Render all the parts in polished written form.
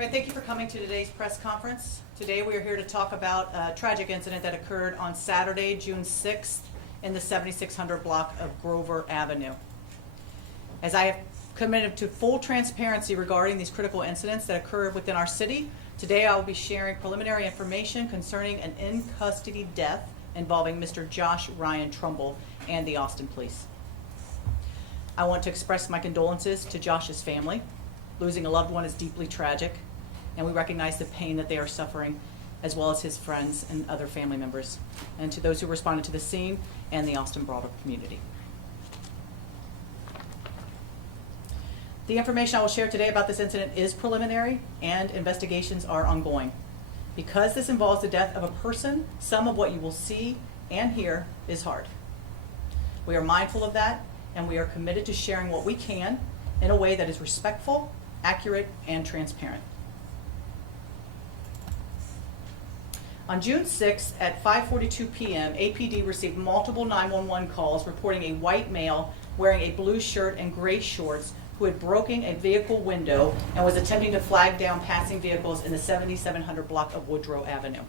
All right, thank you for coming to today's press conference. Today we are here to talk about a tragic incident that occurred on Saturday, June 6th in the 7600 block of Grover Avenue. As I have committed to full transparency regarding these critical incidents that occurred within our city, today I will be sharing preliminary information concerning an in-custody death involving Mr. Josh Ryan Trumbull and the Austin Police. I want to express my condolences to Josh's family. Losing a loved one is deeply tragic, and we recognize the pain that they are suffering, as well as his friends and other family members, and to those who responded to the scene and the Austin broader community. The information I will share today about this incident is preliminary, and investigations are ongoing. Because this involves the death of a person, some of what you will see and hear is hard. We are mindful of that, and we are committed to sharing what we can in a way that is respectful, accurate, and transparent. On June 6th at 5:42 p.m., APD received multiple 911 calls reporting a white male wearing a blue shirt and gray shorts who had broken a vehicle window and was attempting to flag down passing vehicles in the 7700 block of Woodrow Avenue.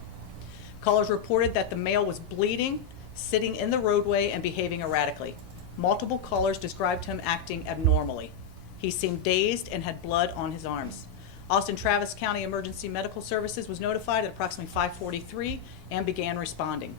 Callers reported that the male was bleeding, sitting in the roadway, and behaving erratically. Multiple callers described him acting abnormally. He seemed dazed and had blood on his arms. Austin Travis County Emergency Medical Services was notified at approximately 5:43 and began responding.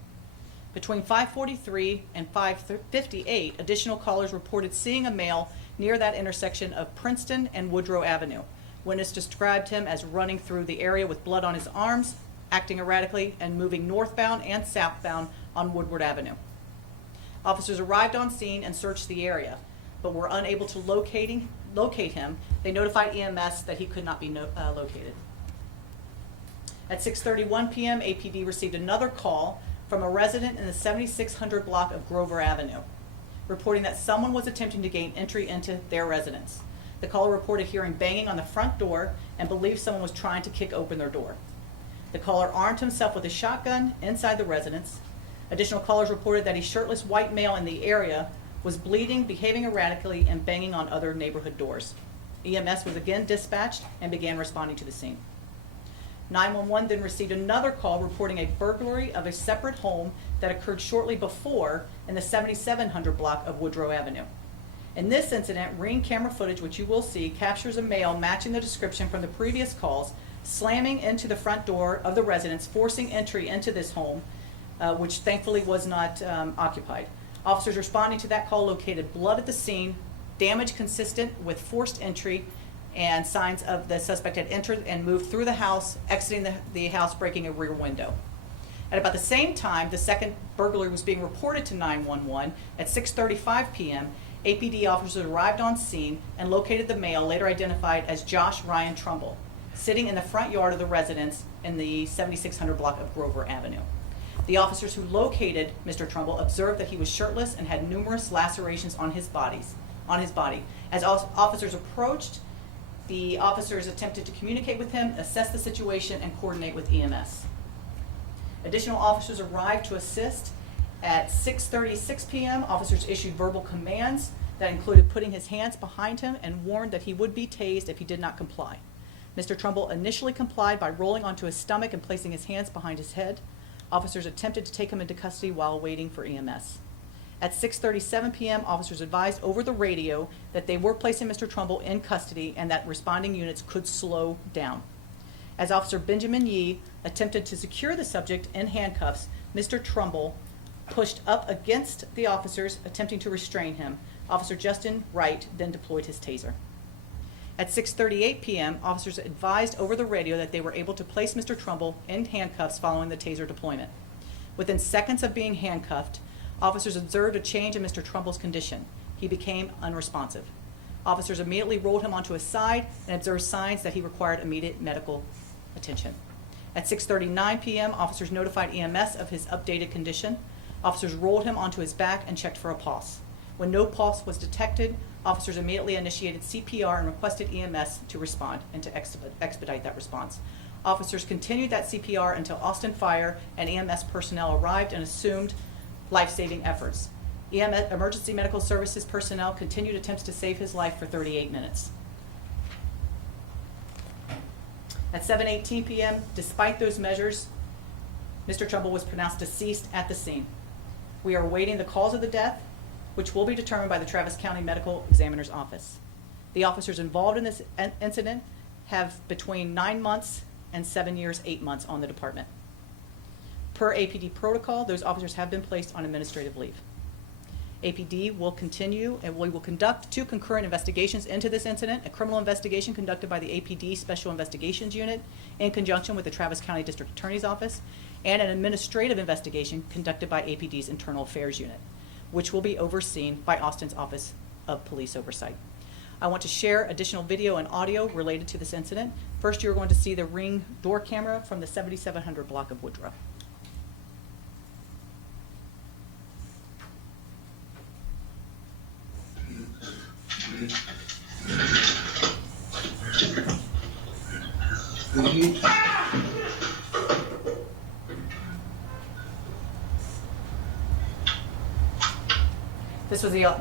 Between 5:43 and 5:58, additional callers reported seeing a male near that intersection of Princeton and Woodrow Avenue. Witness described him as running through the area with blood on his arms, acting erratically, and moving northbound and southbound on Woodward Avenue. Officers arrived on scene and searched the area, but were unable to locate him. They notified EMS that he could not be located. At 6:31 p.m., APD received another call from a resident in the 7600 block of Grover Avenue, reporting that someone was attempting to gain entry into their residence. The caller reported hearing banging on the front door and believed someone was trying to kick open their door. The caller armed himself with a shotgun inside the residence. Additional callers reported that a shirtless white male in the area was bleeding, behaving erratically, and banging on other neighborhood doors. EMS was again dispatched and began responding to the scene. 911 then received another call reporting a burglary of a separate home that occurred shortly before in the 7700 block of Woodrow Avenue. In this incident, Ring camera footage, which you will see, captures a male matching the description from the previous calls, slamming into the front door of the residence, forcing entry into this home, which thankfully was not occupied. Officers responding to that call located blood at the scene, damage consistent with forced entry, and signs of the suspect had entered and moved through the house, exiting the house, breaking a rear window. At about the same time, the second burglary was being reported to 911. At 6:35 p.m., APD officers arrived on scene and located the male, later identified as Josh Ryan Trumbull, sitting in the front yard of the residence in the 7600 block of Grover Avenue. The officers who located Mr. Trumbull observed that he was shirtless and had numerous lacerations on his body. As officers approached, the officers attempted to communicate with him, assess the situation, and coordinate with EMS. Additional officers arrived to assist. At 6:36 p.m., officers issued verbal commands that included putting his hands behind him and warned that he would be tased if he did not comply. Mr. Trumbull initially complied by rolling onto his stomach and placing his hands behind his head. Officers attempted to take him into custody while waiting for EMS. At 6:37 p.m., officers advised over the radio that they were placing Mr. Trumbull in custody and that responding units could slow down. As Officer Benjamin Yee attempted to secure the subject in handcuffs, Mr. Trumbull pushed up against the officers, attempting to restrain him. Officer Justin Wright then deployed his taser. At 6:38 p.m., officers advised over the radio that they were able to place Mr. Trumbull in handcuffs following the taser deployment. Within seconds of being handcuffed, officers observed a change in Mr. Trumbull's condition. He became unresponsive. Officers immediately rolled him onto his side and observed signs that he required immediate medical attention. At 6:39 p.m., officers notified EMS of his updated condition. Officers rolled him onto his back and checked for a pulse. When no pulse was detected, officers immediately initiated CPR and requested EMS to respond and to expedite that response. Officers continued that CPR until Austin Fire and EMS personnel arrived and assumed life-saving efforts. Emergency Medical Services personnel continued attempts to save his life for 38 minutes. At 7:18 p.m., despite those measures, Mr. Trumbull was pronounced deceased at the scene. We are awaiting the cause of the death, which will be determined by the Travis County Medical Examiner's Office. The officers involved in this incident have between 9 months and 7 years, 8 months on the department. Per APD protocol, those officers have been placed on administrative leave. APD will continue and we will conduct 2 concurrent investigations into this incident, a criminal investigation conducted by the APD Special Investigations Unit in conjunction with the Travis County District Attorney's Office, and an administrative investigation conducted by APD's Internal Affairs Unit, which will be overseen by Austin's Office of Police Oversight. I want to share additional video and audio related to this incident. First, you're going to see the Ring door camera from the 7700 block of Woodrow.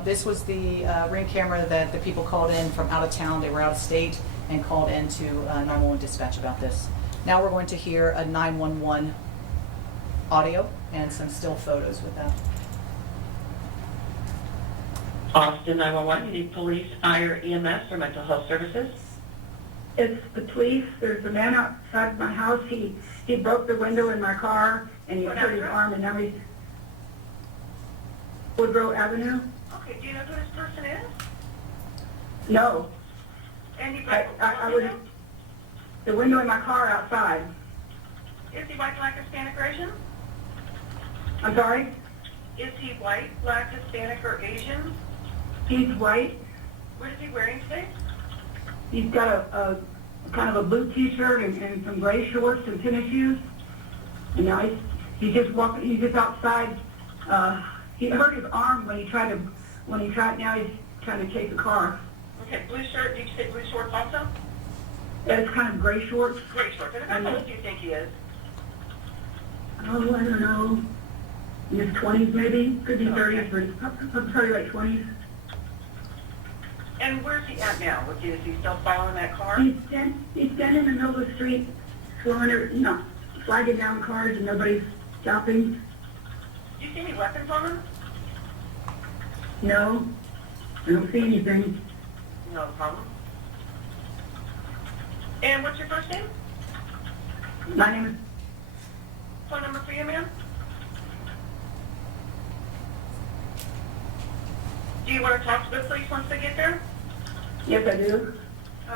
This was the Ring camera that the people called in from out of town. They were out of state and called into 911 dispatch about this. Now we're going to hear a 911 audio and some still photos with that. Austin 911, you need police, fire, EMS, or mental health services? It's the police. There's a man outside my house. He broke the window in my car and he hurt his arm, and now he's Woodrow Avenue. Okay, do you know who this person is? No. And you I was the window in my car outside. Is he white, black, Hispanic, or Asian? I'm sorry? Is he white, black, Hispanic, or Asian? He's white. What is he wearing today? He's got a kind of a blue T-shirt and some gray shorts and tennis shoes. And now he's just walking. He's just outside. He hurt his arm when he tried. Now he's trying to take the car. Okay, blue shirt. Did you say blue shorts also? It's kind of gray shorts. Gray shorts. And how old do you think he is? Oh, I don't know. In his 20s maybe. Could be 30s, but probably like 20s. And where's he at now? Is he still following that car? He's standing in the middle of the street, flagging down cars, and nobody's stopping. Do you see any weapons on him? No, I don't see anything. No problem. And what's your first name? My name is... Phone number for you, ma'am? Do you want to talk to the police once they get there? Yes, I do.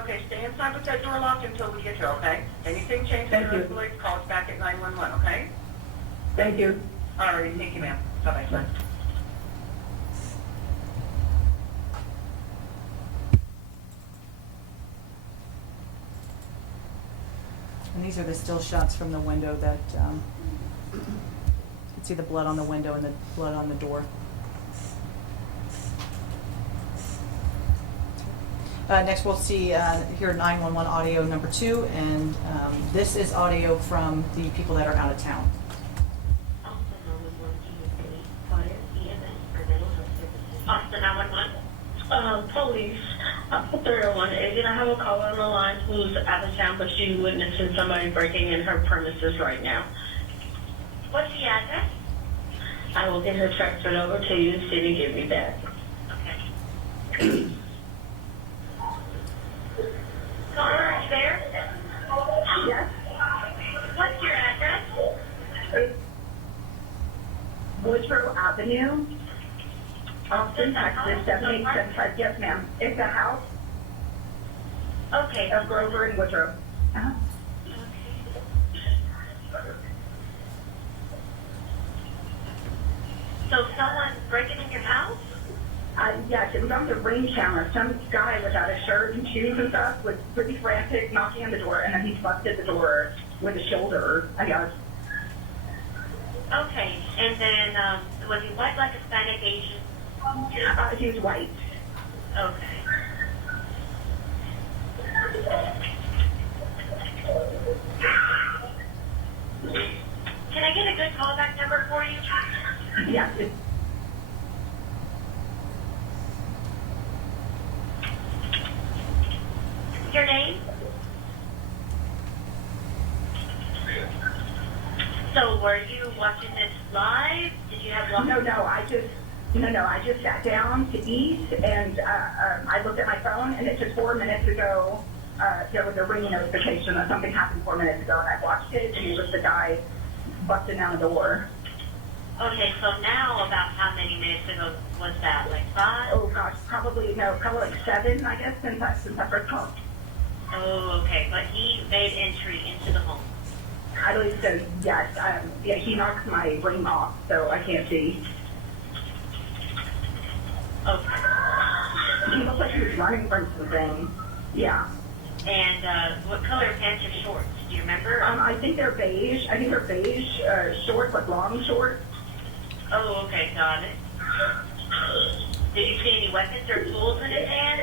Okay, stay inside with that door locked until we get here, okay? Anything changes Thank you. the police, call us back at 911, okay? Thank you. All right, thank you, ma'am. Bye-bye. Bye. And these are the still shots from the window that you can see the blood on the window and the blood on the door. Next we'll see hear 911 audio number 2, and this is audio from the people that are out of town. Austin 911. Police. 301 agent. I have a caller on the line who's out of town, but she's witnessing somebody breaking in her premises right now. What's the address? I will get her transferred over to you as soon as you give me that. Okay. Caller, is there? Yes? What's your address? Woodrow Avenue, Austin, Texas, 7875. Yes, ma'am. It's a house Okay. of Grover and Woodrow. Uh-huh. So someone's breaking in your house? Yes, it was on the ring camera. Some guy without a shirt and shoes and stuff was pretty frantic, knocking on the door, and then he busted the door with his shoulder, I guess. Okay. And then, was he white, black, Hispanic, Asian? He was white. Okay. Can I get a good callback number for you? Yes, Your name? were you watching this live? Did you have live? I just sat down to eat, and I looked at my phone, and it took 4 minutes ago. There was a ringing notification that something happened 4 minutes ago, and I watched it, and it was the guy busting down the door. Okay, so now about how many minutes ago was that? Like 5? Oh gosh, probably like 7, I guess, since I first called. Oh, okay, but he made entry into the home. I believe so, yes. Yeah, he knocked my ring off, so I can't see. Okay. He looked like he was running from something. Yeah. And what color pants or shorts? Do you remember? I think they're beige. I think they're beige shorts, like long shorts. Oh, okay, got it. Did you see any weapons or tools in his hand?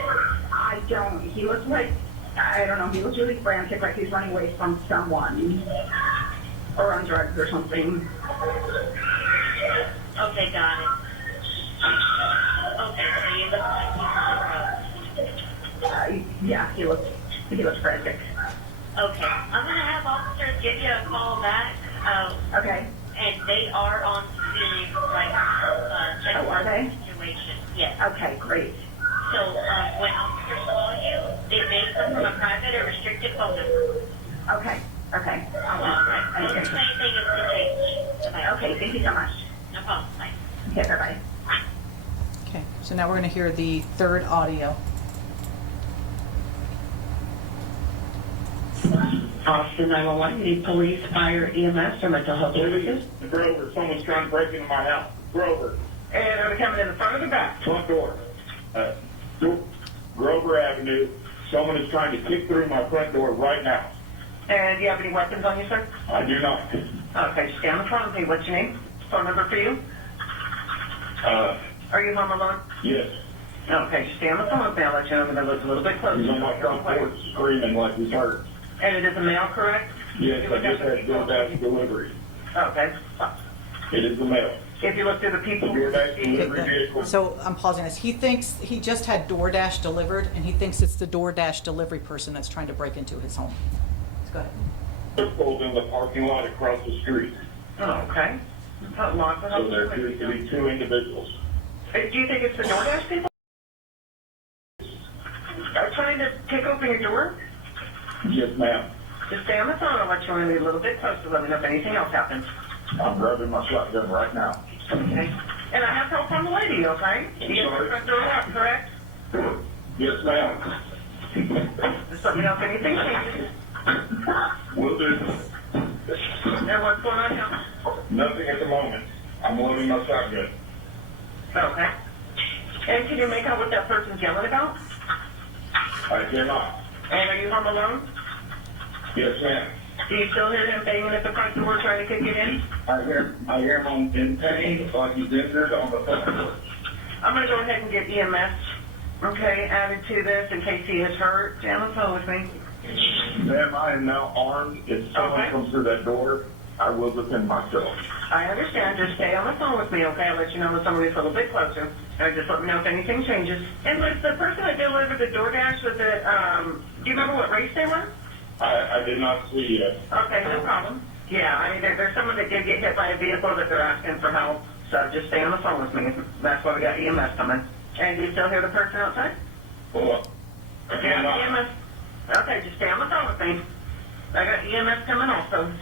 I don't. He looks like, I don't know, he looks really frantic, like he's running away from someone. Or on drugs or something. Okay, got it. Okay, so you look like he's on drugs. Yeah, he looks frantic. Okay, I'm going to have officers give you a call back. Okay. And they are on scene right now, checking are they? the situation. Yes. Okay, great. So when officers call you, it may come from a private or restricted phone number. Okay. All right. Don't say anything is the case. Bye-bye. Okay, thank you so much. No problem. Bye. Okay, bye-bye. Okay, so now we're going to hear the third audio. Austin 911, you need police, fire, EMS, or mental health services? Grover, someone's trying to break into my house. Grover, And are they coming in the front or the back? front door. Grover Avenue. Someone is trying to kick through my front door right now. And do you have any weapons on you, sir? I do not. Okay, just stay on the phone with me. What's your name? Phone number for you? Are you home alone? Yes. Okay, just stay on the phone with me. I'll let you know when I look a little bit closer. He's on my front porch screaming like he's hurt. And it is a male, correct? Yes, I just had DoorDash delivery. Okay. It is the mail. If you look through the people, DoorDash Okay, delivery vehicle. so I'm pausing this. He thinks he just had DoorDash delivered, and he thinks it's the DoorDash delivery person that's trying to break into his home. Let's go ahead. They're pulled in the parking lot across the street. oh, okay. Lots of So there appears to be 2 individuals. Do you think it's the DoorDash people? Are trying to kick open your door? Yes, ma'am. Just stay on the phone. I'll let you in a little bit closer. Let me know if anything else happens. I'm grabbing my shotgun right now. Okay. And I have help from the lady, okay? You get the front door locked, correct? Yes, ma'am. Just let me know if anything changes. Will do. And what's going on now? Nothing at the moment. I'm loading my shotgun. Okay. And can you make out what that person's yelling about? I cannot. And are you home alone? Yes, ma'am. Do you still hear him banging at the front door trying to kick it in? I hear him in pain, like he's injured on the front porch. I'm going to go ahead and get EMS, okay, added to this in case he is hurt. Stay on the phone with me. Ma'am, I am now armed. If someone Okay. comes through that door, I will defend myself. I understand. Just stay on the phone with me, okay? I'll let you know when somebody's a little bit closer. Just let me know if anything changes. And was the person that delivered the DoorDash, was it, do you remember what race they were? I did not see yet. Okay, no problem. Yeah, I mean, there's someone that did get hit by a vehicle that they're asking for help. So just stay on the phone with me. That's why we got EMS coming. And do you still hear the person outside? Well, I Yeah, cannot. EMS. Okay, just stay on the phone with me. I got EMS coming also.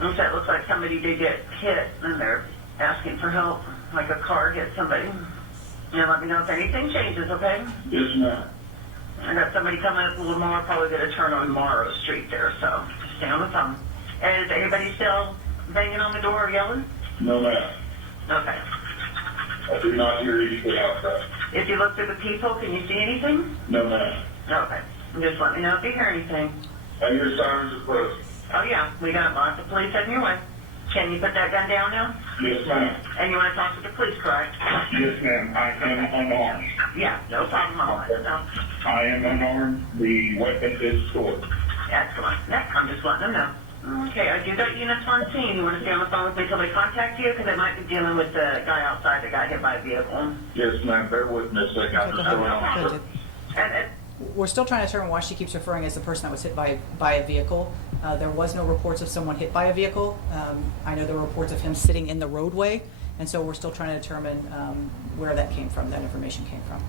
Okay, it looks like somebody did get hit and they're asking for help, like a car hit somebody. And let me know if anything changes, okay? Yes, ma'am. I got somebody coming up a little more, probably going to turn on Morrow Street there, so just stay on the phone. And is anybody still banging on the door or yelling? No, ma'am. Okay. I do not hear anything outside. If you look through the people, can you see anything? No, ma'am. Okay. Just let me know if you hear anything. I hear sirens approach. Oh yeah, we got lots of police heading your way. Can you put that gun down now? Yes, ma'am. And you want to talk to the police, correct? Yes, ma'am. I am unarmed. Yeah, no problem. I'll let you know. I am unarmed. The weapon is stored. Excellent. I'm just letting them know. Okay, I do got units on scene. You want to stay on the phone with me until they contact you? Because they might be dealing with the guy outside that got hit by a vehicle. Yes, ma'am. Bear with me a second. I'm just going on. And We're still trying to determine why she keeps referring as the person that was hit by a vehicle. There was no reports of someone hit by a vehicle. I know there were reports of him sitting in the roadway, and so we're still trying to determine where that came from, that information came from.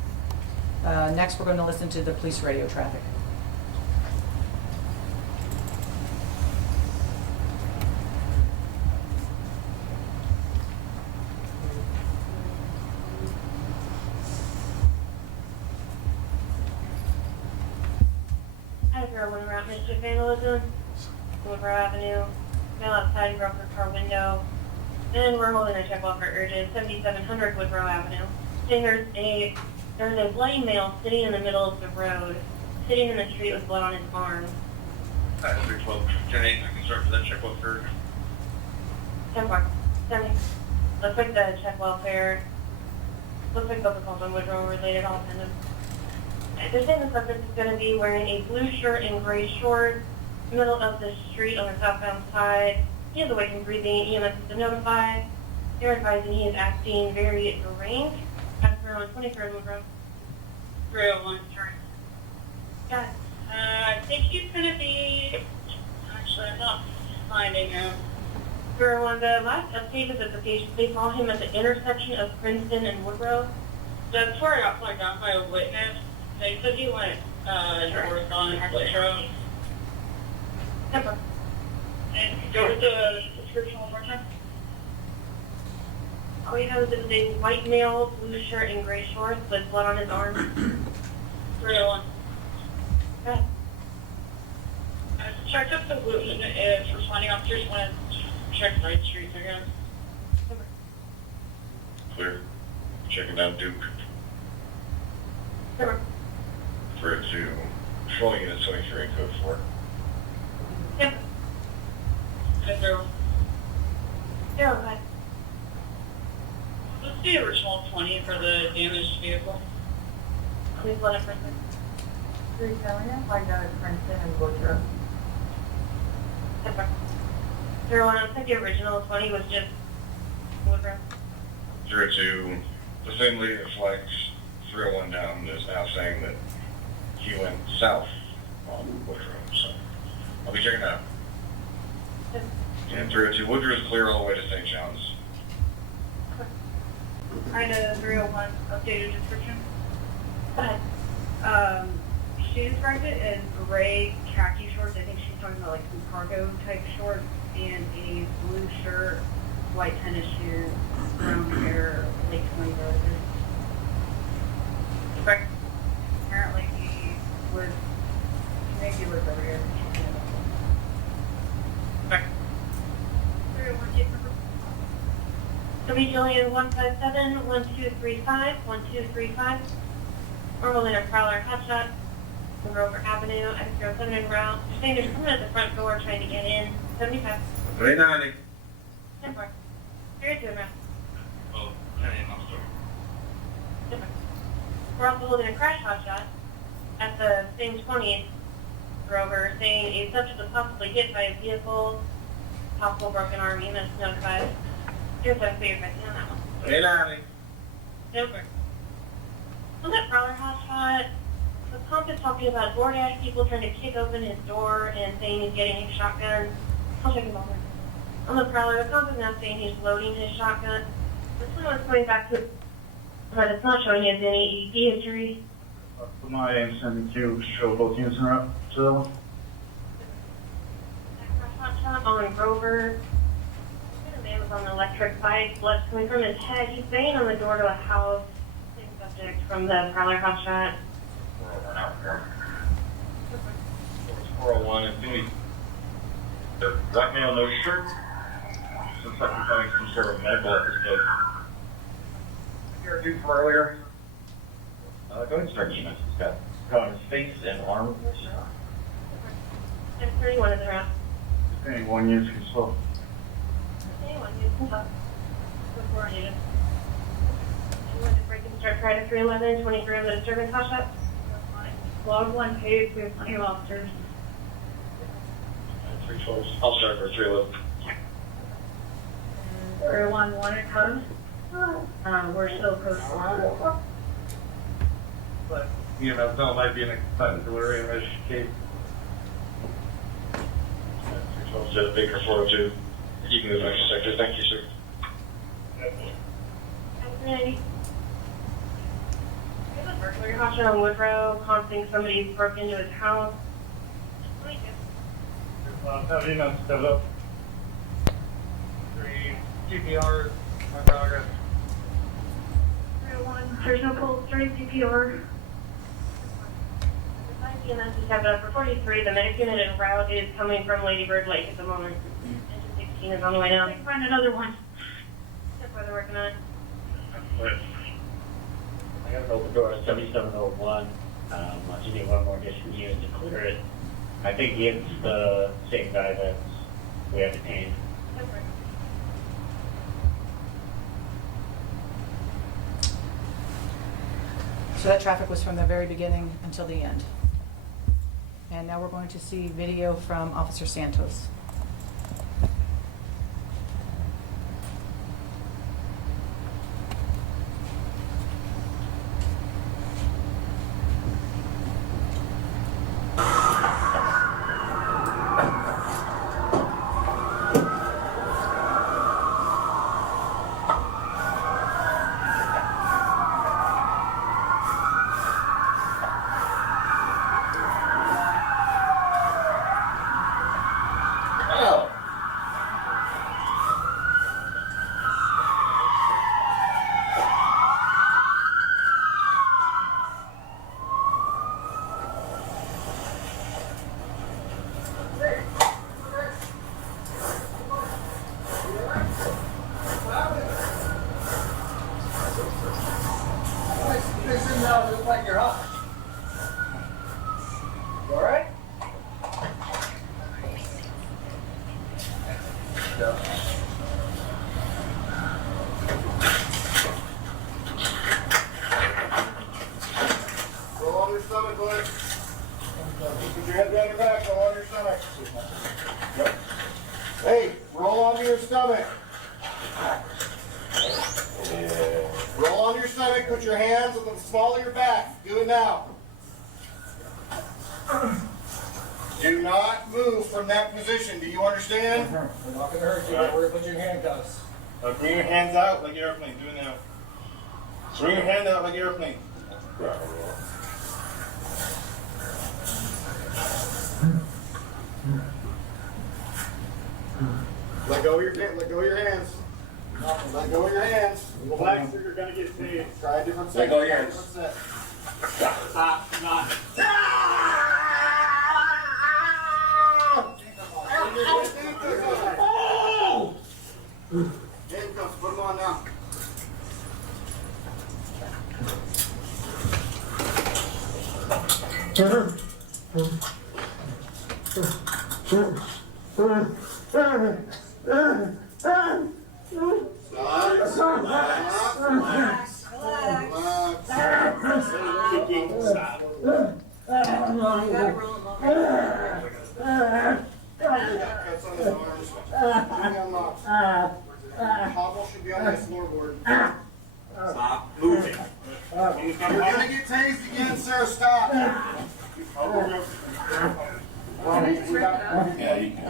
Next, we're going to listen to the police radio traffic. Hi, everyone. We're at Mischief Vandalism, Woodrow Avenue, mail outside, broke her car window, and we're holding a check off for urgent 7700 Woodrow Avenue. Saying there's a bloody male sitting in the middle of the road, sitting in the street with blood on his arm. 312, 10-8, I can start for that check off for 10-4. 70. Looks like the check welfare. Looks like both the calls on Woodrow related, all kind of. They're saying the suspect is going to be wearing a blue shirt and gray shorts, middle of the street on the southbound side. He is awake and breathing. EMS has been notified. They're advising he is acting very deranged. As per on 23rd Woodrow. 301. Got it. I think he's going to be, actually, I'm not finding him. For one, the last update is that the patient, they saw him at the intersection of Princeton and Woodrow. That's where I got flagged down by a witness. They said he went north on Woodrow. Temper. And go with the description one more time. All we have is that a white male, blue shirt and gray shorts with blood on his arm. 301. Okay. I checked up the Wooten if responding officers want to check right streets again. Temper. clear. Checking down Duke. Temper. For it to patrol unit 23 code 4. Temper. 0. 05. Let's do original 20 for the damaged vehicle. Please let it Princeton. 370, flagged out at Princeton and Woodrow. Temper. 01, looks like the original 20 was just Woodrow. 02, the same lady that flagged 301 down is now saying that he went south on Woodrow, so I'll be checking that out. And 302, Woodrow is clear all the way to St. John's. Ida 301, updated description. Go ahead. She described it in gray khaki shorts. I think she's talking about like some cargo type shorts and a blue shirt, white tennis shoes, brown hair, late 20s. Correct. Apparently he was, maybe he was over here. Correct. 301, case number. W. Jillian 157 1235 1235. We're holding a prowler hotshot. Rover Avenue, X07 en route. They're saying there's someone at the front door trying to get in. 75. 390. 10-4. Here to en route. Oh, I'm sorry. 10-4. We're also holding a crash hotshot at the same 20th Rover, saying a subject was possibly hit by a vehicle, possible broken arm, EMS notified. Here's a clear question on that one. 390. 10-4. On that prowler hotshot, the pump is talking about DoorDash people trying to kick open his door and saying he's getting his shotgun. I'll check him over. On the prowler, the pump is now saying he's loading his shotgun. This one was going back to, but it's not showing us any ED history. My aim sending to show both units in route to that one. Hotshot on Grover. The man was on the electric bike. Blood's coming from his head. He's banging on the door to a house. Same subject from the prowler hotshot. 401, and Jimmy. The black male, no shirt. Looks like we're having some sort of medical episode. You're due from earlier. Go ahead and start EMS. He's got cut on his face and arm. 31 is around. Any one unit can slow. Anyone who can talk. Before you. Anyone to break and start prior to 311, 23 on the disturbance hotshot? Log 1 page, we have plenty of officers. 312. I'll start for 311. 301, 1 at coast. We're still coast. But EMS might be in a cut delirium case. to Baker 402. You can go to the next sector. Thank you, sir. We have a burglary caution on Woodrow, haunting somebody's broke into his house. Have you not stepped up? 3 CPR, my progress. 301, there's no pulse, 3 CPR. The EMS is stepped up for 43. The medic unit en route is coming from Lady Bird Lake at the moment. Engine 16 is on the way now. Let's find another one. That's why they're working on it. I got an open door at 7701. I just need one more additional unit to clear it. I think it's the same guy that we have detained. So that traffic was from the very beginning until the end. And now we're going to see video from Officer Santos. Do not move from that position. Do you understand? We're not going to hurt you. Don't worry about your handcuffs. Bring your hands out like an airplane. Do it now. Bring your hand out like an airplane. Let go of your hands. Let go of your hands. Let go of your hands. Relax or you're going to get saved. Try a different set. Let go of your hands. Stop. Not. Handcuffs, put them on now. Cuts on his arms. Hobble should be on this floorboard. Stop moving. You're gonna get tased again, sir. Stop. Yeah, you can.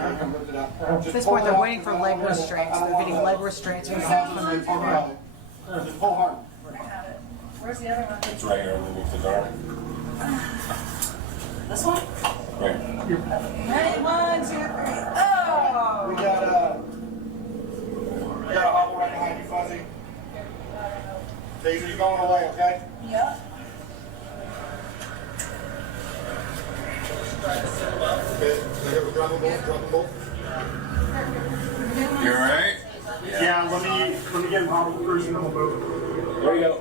At this point, they're waiting for leg restraints. They're getting leg restraints from the Just pull hard. Where's the other one? It's right here underneath the door. This one? Right. Ready? 1, 2, 3. Oh! We got a hobble right behind you, Fuzzy. Taser's going away, okay? Yep. Okay, drop them both. You alright? Yeah, let me get him hobbled first and then we'll move. There you go.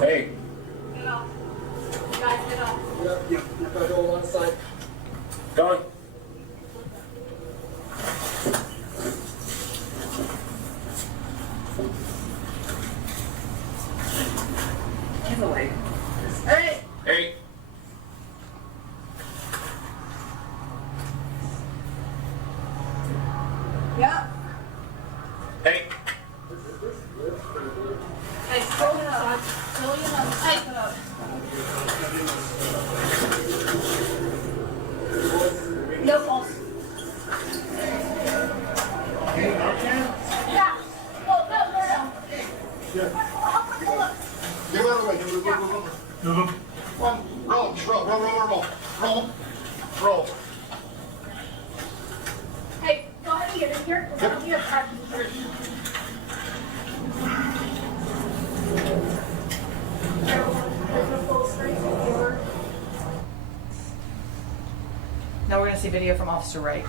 Hey. Get off. You guys get off. Yep. Got hold on the side. Going. Hey! Hey. Yep. Hey. Hey, slow it up. Slow it up. Hey. Roll. Hey, go ahead and get in here, because I don't need a parking here. Now we're going to see video from Officer Wright.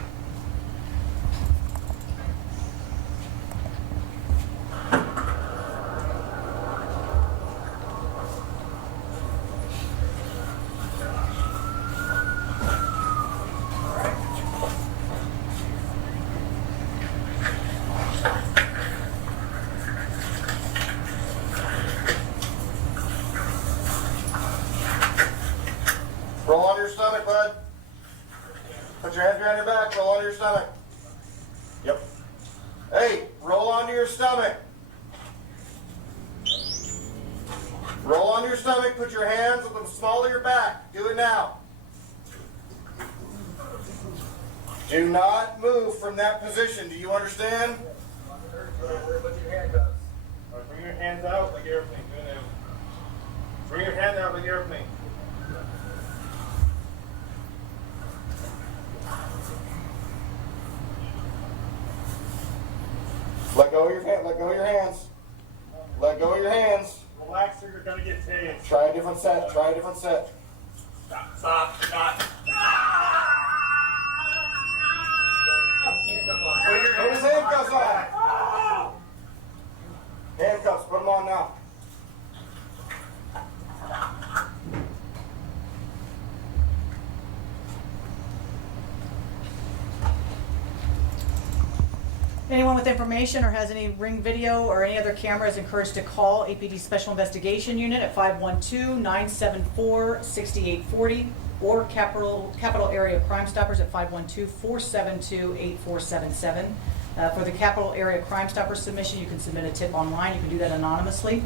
Roll onto your stomach, bud. Put your hands behind your back. Roll onto your stomach. Yep. Hey, roll onto your stomach. Roll onto your stomach. Put your hands at the small of your back. Do it now. Do not move from that position. Do you understand? Put your handcuffs. All right, bring your hands out like airplane. Do it now. Bring your hand out like airplane. Let go of your hand. Let go of your hands. Let go of your hands. Relax or you're gonna get tased. Try a different set. Try a different set. Stop. Put his handcuffs on. Handcuffs. Put them on now. Anyone with information or has any Ring video or any other camera is encouraged to call APD Special Investigation Unit at 512-974-6840 or Capital Area Crime Stoppers at 512-472-8477. For the Capital Area Crime Stoppers submission, you can submit a tip online. You can do that anonymously.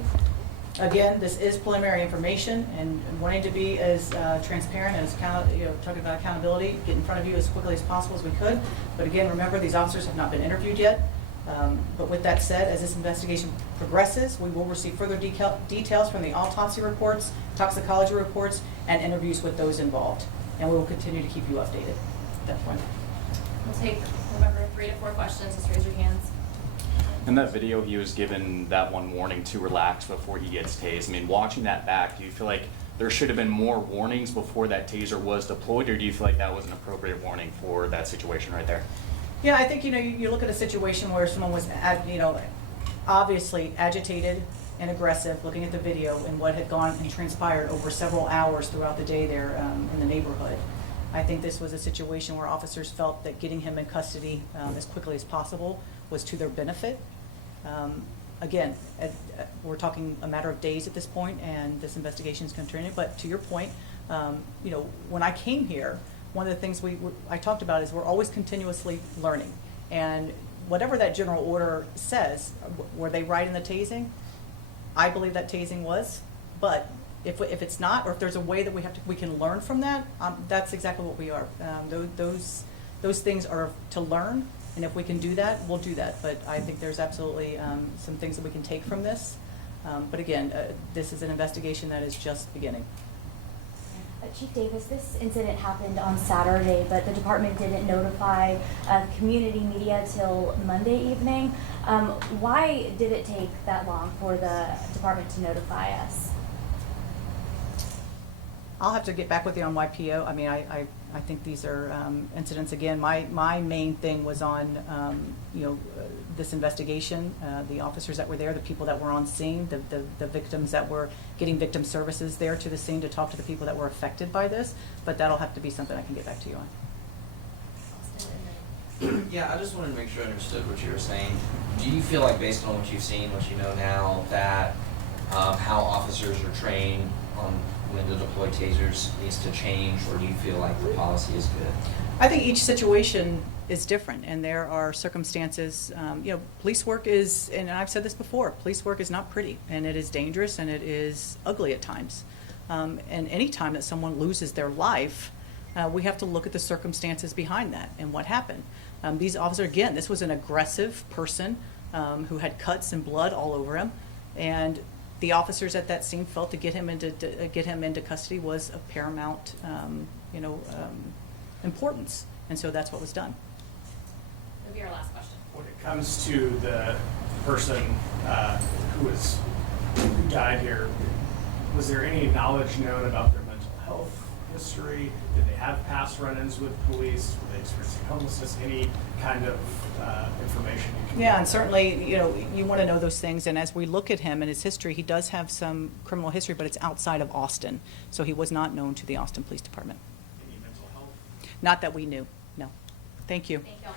Again, this is preliminary information, and wanting to be as transparent as talking about accountability, get in front of you as quickly as possible as we could. But again, remember, these officers have not been interviewed yet. But with that said, as this investigation progresses, we will receive further details from the autopsy reports, toxicology reports, and interviews with those involved. And we will continue to keep you updated at that point. We'll take, remember, 3 to 4 questions. Just raise your hands. In that video, he was given that one warning to relax before he gets tased. I mean, watching that back, do you feel like there should have been more warnings before that taser was deployed, or do you feel like that was an appropriate warning for that situation right there? Yeah, I think, you look at a situation where someone was, obviously agitated and aggressive, looking at the video and what had gone and transpired over several hours throughout the day there in the neighborhood. I think this was a situation where officers felt that getting him in custody as quickly as possible was to their benefit. Again, we're talking a matter of days at this point, and this investigation is continuing. But to your point, when I came here, one of the things I talked about is we're always continuously learning. And whatever that general order says, were they right in the tasing? I believe that tasing was, but if it's not, or if there's a way that we can learn from that, that's exactly what we are. Those things are to learn, and if we can do that, we'll do that. But I think there's absolutely some things that we can take from this. But again, this is an investigation that is just beginning. Chief Davis, this incident happened on Saturday, but the department didn't notify community media till Monday evening. Why did it take that long for the department to notify us? I'll have to get back with you on YPO. I mean, I think these are incidents. Again, my main thing was on this investigation, the officers that were there, the people that were on scene, the victims that were getting victim services there to the scene to talk to the people that were affected by this. But that'll have to be something I can get back to you on. Yeah, I just wanted to make sure I understood what you were saying. Do you feel like, based on what you've seen, what you know now, that how officers are trained on when to deploy tasers needs to change, or do you feel like the policy is good? I think each situation is different, and there are circumstances. Police work is, and I've said this before, police work is not pretty, and it is dangerous, and it is ugly at times. And any time that someone loses their life, we have to look at the circumstances behind that and what happened. These officers, again, this was an aggressive person who had cuts and blood all over him, and The officers at that scene felt to get him into custody was of paramount, importance, and so that's what was done. That'll be our last question. When it comes to the person who died here, was there any knowledge known about their mental health history? Did they have past run-ins with police? Were they experiencing homelessness? Any kind of information you can Yeah, give and there? certainly, you want to know those things, and as we look at him and his history, he does have some criminal history, but it's outside of Austin, so he was not known to the Austin Police Department. Any mental health? Not that we knew, no. Thank you. Thank you.